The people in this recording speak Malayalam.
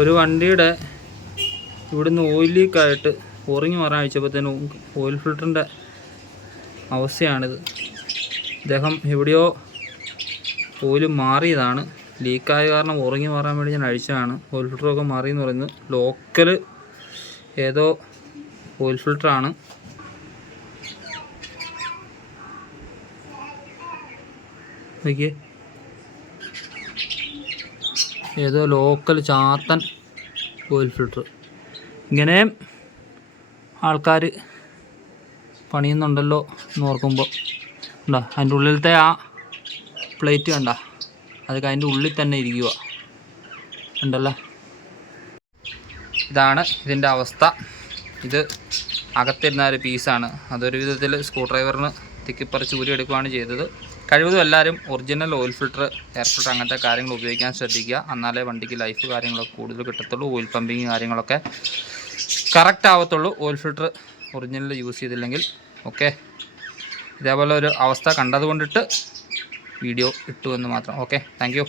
ഒരു വണ്ടിയുടെ ഇവിടുന്ന് ഓയിൽ ലീക്കായിട്ട് ഒറിഞ്ഞ് മാറാൻ അയച്ചപ്പോഴത്തേനും ഓയിൽ ഫിൽറ്ററിൻ്റെ അവസ്ഥയാണിത്. അദ്ദേഹം എവിടെയോ ഓയിൽ മാറിയതാണ്, ലീക്കായ കാരണം ഉറങ്ങി മാറാൻ വേണ്ടി ഞാൻ അഴിച്ചതാണ്. ഓയിൽ ഫിൽറ്ററൊക്കെ മാറിയെന്ന് പറയുന്നത് ലോക്കൽ ഏതോ ഓയിൽ ഫിൽറ്ററാണ്. നോക്കിയേ, ഏതോ ലോക്കൽ ചാത്തൻ ഓയിൽ ഫിൽറ്റർ. ഇങ്ങനെ ആൾക്കാർ പണിയുന്നുണ്ടല്ലോ എന്ന് ഓർക്കുമ്പോൾ ഉണ്ടോ, അതിൻ്റെ ഉള്ളിലത്തെ ആ പ്ലേറ്റ് കണ്ട, അതൊക്കെ അതിൻ്റെ ഉള്ളിൽ തന്നെ ഇരിക്കുക ഉണ്ടല്ലോ. ഇതാണ് ഇതിൻ്റെ അവസ്ഥ. ഇത് അകത്തിരുന്ന ഒരു പീസാണ്. അതൊരു വിധത്തിൽ സ്ക്രൂ ഡ്രൈവറിന് തിക്കിപ്പറിച്ച് ഊരിയെടുക്കുകയാണ് ചെയ്തത്. കഴിവതും എല്ലാവരും original oil filter, air filter അങ്ങനത്തെ കാര്യങ്ങൾ ഉപയോഗിക്കാൻ ശ്രദ്ധിക്കുക. എന്നാലേ വണ്ടിക്ക് ലൈഫ് കാര്യങ്ങളൊക്കെ കൂടുതൽ കിട്ടത്തുള്ളൂ. ഓയിൽ പമ്പിങ് കാര്യങ്ങളൊക്കെ കറക്റ്റ് ആവത്തുള്ളൂ ഓയിൽ ഫിൽറ്റർ ഒറിജിനൽ യൂസ് ചെയ്തില്ലെങ്കിൽ. ഓക്കെ, ഇതേപോലെ ഒരു അവസ്ഥ കണ്ടതുകൊണ്ടിട്ട് വീഡിയോ ഇട്ടു എന്ന് മാത്രം. Okay, thank U.